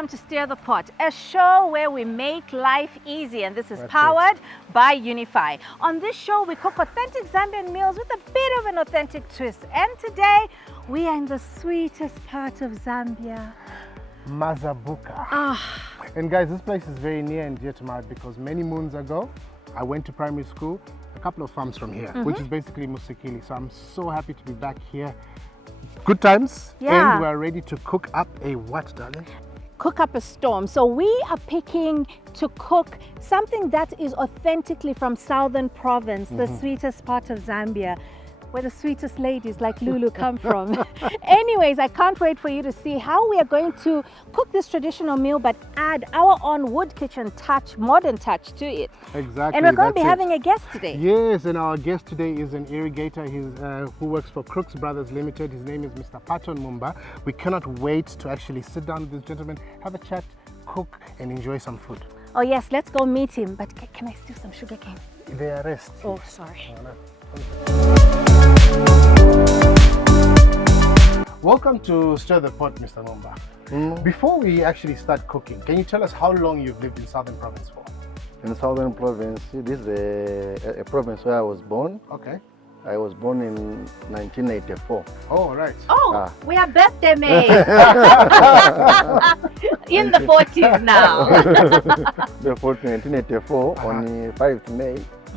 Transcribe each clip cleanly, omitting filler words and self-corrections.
welcome to Stir the Pot, a show where we make life easy, and this is powered by Unifi. On this show, we cook authentic Zambian meals with a bit of an authentic twist. And today, we are in the sweetest part of Zambia. Mazabuka. And guys, this place is very near and dear to my heart because many moons ago, I went to primary school, a couple of farms from here, which is basically Musikili. So I'm so happy to be back here. Good times, and we're ready to cook up a what, darling? Cook up a storm. So we are picking to cook something that is authentically from Southern Province, the sweetest part of Zambia, where the sweetest ladies like Lulu come from. Anyways, I can't wait for you to see how we are going to cook this traditional meal but add our own wood kitchen touch, modern touch to it. Exactly. And we're going to be having a guest today. Yes, and our guest today is an irrigator who works for Crooks Brothers Limited. His name is Mr. Patton Mumba. We cannot wait to actually sit down with this gentleman, have a chat, cook and enjoy some food. Oh yes, let's go meet him. But can I steal some sugar cane? They are rest. Oh, sorry. Welcome to Stir the Pot, Mr. Mumba. Before we actually start cooking, can you tell us how long you've lived in Southern Province for? In Southern Province, this is a province where I was born. Okay. I was born in 1984. Oh, right. Oh, we are birthday mates. In the 40s now. The 1984 on the 5th May.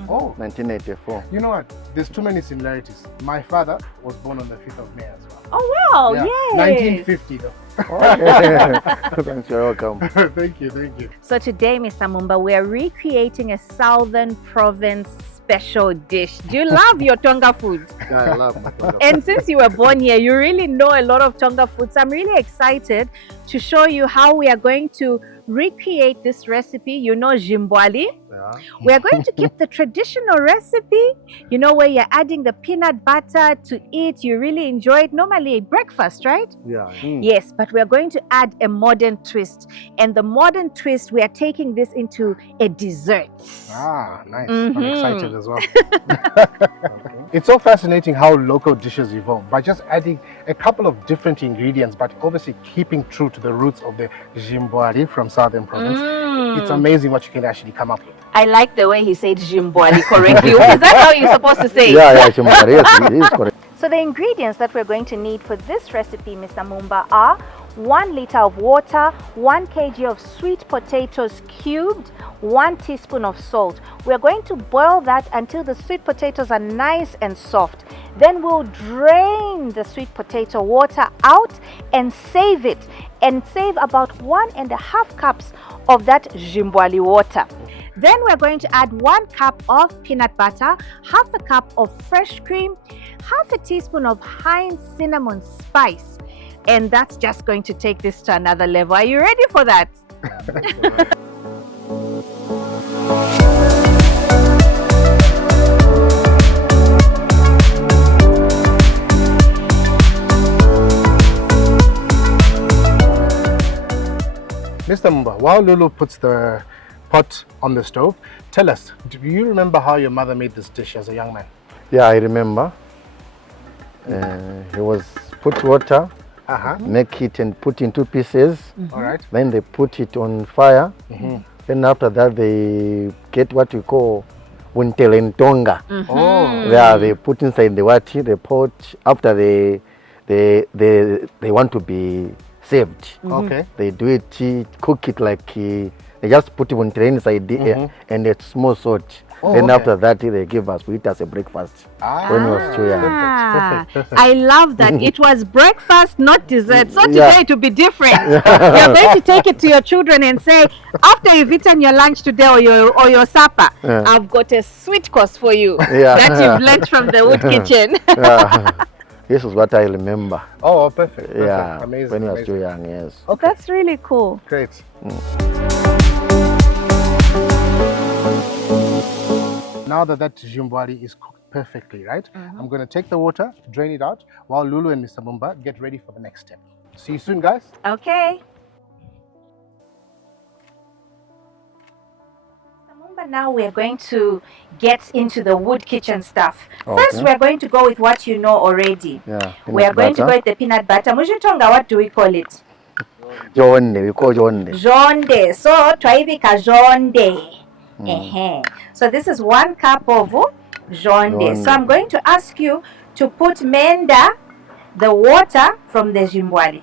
Oh, 1984. You know what? There's too many similarities. My father was born on the 5th of May as well. Oh, wow. Yeah. Yes. 1950 though. Thanks, you're welcome. Thank you, thank you. So today, Mr. Mumba, we are recreating a Southern Province special dish. Do you love your Tonga food? Yeah, I love my Tonga food. And since you were born here, you really know a lot of Tonga food. So I'm really excited to show you how we are going to recreate this recipe. You know Jimbwali. Yeah. We are going to keep the traditional recipe, you know, where you're adding the peanut butter to eat. You really enjoy it. Normally at breakfast, right? Yeah. Yes, but we are going to add a modern twist. And the modern twist, we are taking this into a dessert. Ah, nice. I'm excited as well. It's so fascinating how local dishes evolve by just adding a couple of different ingredients, but obviously keeping true to the roots of the Jimbwali from Southern Province. It's amazing what you can actually come up with. I like the way he said Jimbwali correctly. Is that how you're supposed to say it? Yeah, Chimbari, yes, it is correct. So the ingredients that we're going to need for this recipe, Mr. Mumba, are 1 liter of water, 1 kg of sweet potatoes cubed, 1 teaspoon of salt. We're going to boil that until the sweet potatoes are nice and soft. Then we'll drain the sweet potato water out and save it, and save about 1.5 cups of that Jimbwali water. Then we're going to add 1 cup of peanut butter, half a cup of fresh cream, half a teaspoon of Heinz cinnamon spice. And that's just going to take this to another level. Are you ready for that? Mr. Mumba, while Lulu puts the pot on the stove, tell us, do you remember how your mother made this dish as a young man? Yeah, I remember. He was put water, make it and put in 2 pieces. All right. Then they put it on fire. Then after that they get what we call Wuntelentonga. Oh. Yeah, they put inside the pot after they want to be saved. Okay. They do it, cook it like they just put it inside and a small salt. Then after that they give us, we eat as a breakfast when we was too young. Perfect. I love that. It was breakfast, not dessert. So today it will be different. You're going to take it to your children and say, after you've eaten your lunch today or your supper, I've got a sweet course for you that you've learned from the wood kitchen. This is what I remember. Oh, perfect. Yeah, Amazing. when I was too young, yes. Okay. That's really cool. Great. Now that Jimbwali is cooked perfectly, right? I'm going to take the water, drain it out, while Lulu and Mr. Mumba get ready for the next step. See you soon, guys. Okay. But now we're going to get into the wood kitchen stuff. First, we're going to go with what you know already. Yeah. We are going to go with the peanut butter. Mushitonga, what do we call it? Jonde, we call jonde. Jonde. So twaibika jonde. So this is 1 cup of jonde. So I'm going to ask you to put menda the water from the jimbwali.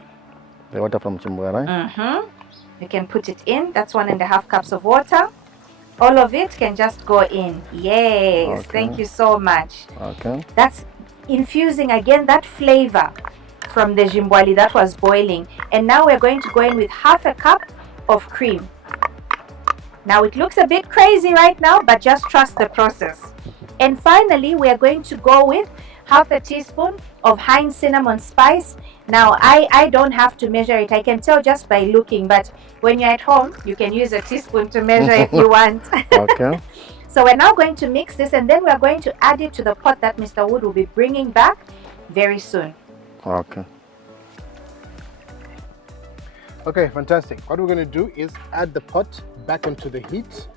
The water from Chimbwara. You can put it in. That's 1.5 cups of water. All of it can just go in. Yes, thank you so much. Okay. That's infusing again that flavor from the jimbwali that was boiling. And now we're going to go in with 1/2 cup of cream. Now it looks a bit crazy right now, but just trust the process. And finally, we are going to go with 1/2 teaspoon of Heinz cinnamon spice. Now, I don't have to measure it. I can tell just by looking, but when you're at home, you can use a teaspoon to measure if you want. Okay. So we're now going to mix this, and then we're going to add it to the pot that Mr. Wood will be bringing back very soon. Okay. Okay, fantastic. What we're going to do is add the pot back onto the heat,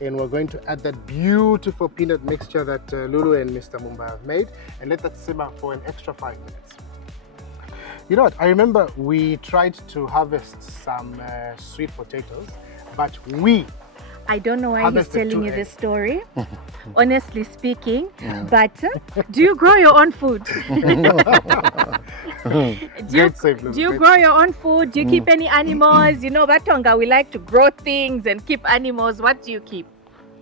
and we're going to add that beautiful peanut mixture that Lulu and Mr. Mumba have made, and let that simmer for an extra 5 minutes. You know what, I remember we tried to harvest some sweet potatoes, but I don't know why he's harvested telling 2 you eggs. this story, honestly speaking, but do you grow your own food? Do you grow your own food? Do you keep any animals? You know, Batonga, we like to grow things and keep animals. What do you keep?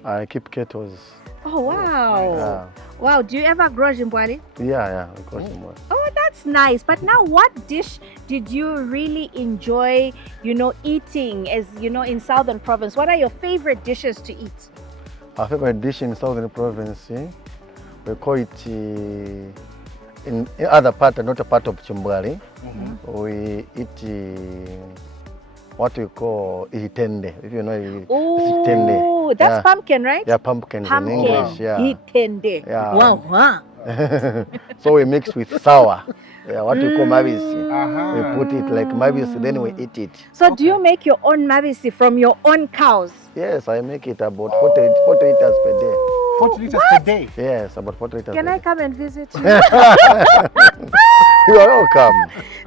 I keep kettles. Oh, wow. Yeah. Wow, do you ever grow jimbwali? Yeah, of course. Oh, that's nice. But now, what dish did you really enjoy, you know, eating as, you know, in Southern Province? What are your favorite dishes to eat? Our favorite dish in Southern Province, we call it in other part, not a part of Chimbwali. We eat what we call itende. If you know itende. Oh, that's pumpkin, right? Yeah, pumpkin in English. Yeah. Itende. Yeah. Wow. So we mix with sour. Yeah, what we call mabisi. We put it like mabisi, then we eat it. So do you make your own mabisi from your own cows? Yes, I make it about 40 liters per day. 40 liters per day? Yes, about 40 liters Can per I day. come and visit you? You are welcome.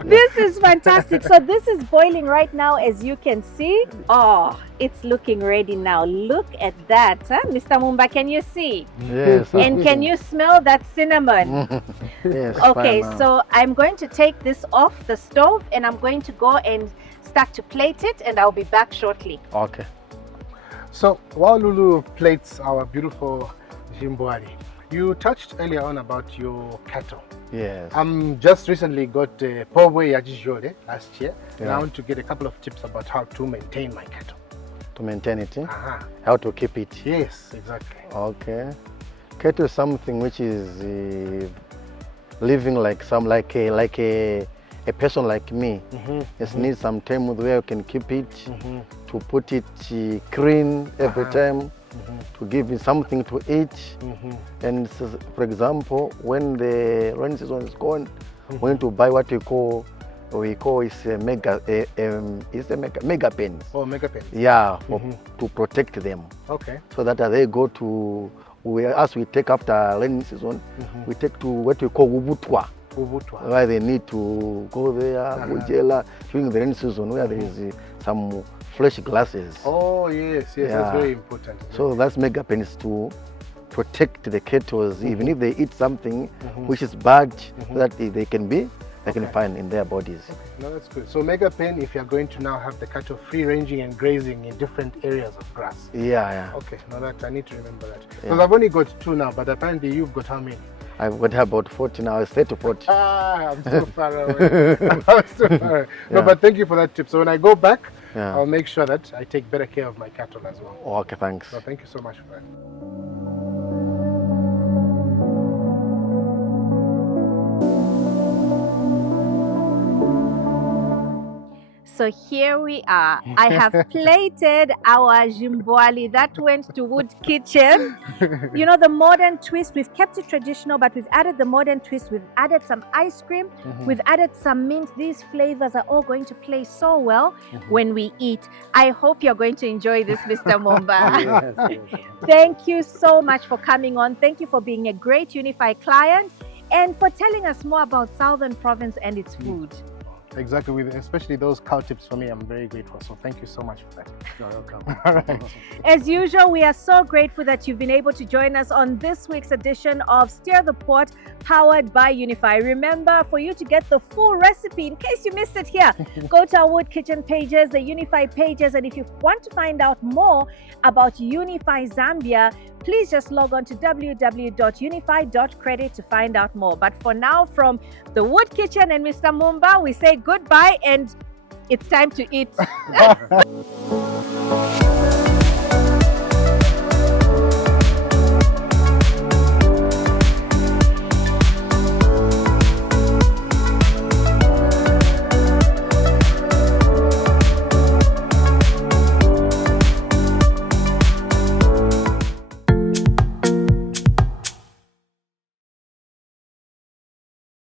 This is fantastic. So this is boiling right now, as you can see. Oh, it's looking ready now. Look at that, Mr. Mumba, can you see? Yes. And can you smell that cinnamon? Yes. Okay, fine, so I'm going to take this off the stove and I'm going to go and start to plate it, and I'll be back shortly. Okay. So while Lulu plates our beautiful jimbwali, you touched earlier on about your cattle. Yes. Just recently got Powe Yajijole last year, and Yeah. I want to get a couple of tips about how to maintain my cattle. To maintain it, Uh-huh. how to keep it. Yes, exactly. Okay. Cattle is something which is living like a person like me. It needs some time where you can keep it, to put it clean every time, to give it something to eat. And so, for example, when the rainy season is gone, we need to buy what we call it's a mega pens. Oh, mega pens. Yeah, to protect them. Okay. So that they go to, as we take after rainy season, we take to what we call ubutwa. Ubutwa. Where they need to go there, Bujela, during the rainy season, where there is some fresh grasses. Oh, yes, Yeah. that's very important. So that's mega pens to protect the cattle, even if they eat something which is bad, so that they can find in their bodies. No, that's good. So mega pen, if you're going to now have the cattle free ranging and grazing in different areas of grass. Yeah. Okay, no, that I need to remember that. Because I've only got 2 now, but apparently you've got how many? I've got about 40 now, it's 30 to 40. I'm so far away. I'm so far away. No, Yeah. but thank you for that tip. So when I go back, Yeah. I'll make sure that I take better care of my cattle as well. Okay, thanks. So thank you so much for that. So here we are. I have plated our jimbwali that went to Wood Kitchen. You know, the modern twist, we've kept it traditional, but we've added the modern twist. We've added some ice cream. We've added some mint. These flavors are all going to play so well when we eat. I hope you're going to enjoy this, Mr. Mumba. Thank you so much for coming on. Thank you for being a great Unifi client and for telling us more about Southern Province and its food. Exactly, with especially those cow tips for me, I'm very grateful. So thank you so much for that. You're welcome. All right. As usual, we are so grateful that you've been able to join us on this week's edition of Steer the Pot, powered by Unifi. Remember, for you to get the full recipe, in case you missed it here, go to our Wood Kitchen pages, the Unifi pages, and if you want to find out more about Unifi Zambia, please just log on to www.unifi.credit to find out more. But for now, from the Wood Kitchen and Mr. Mumba, we say goodbye and it's time to eat.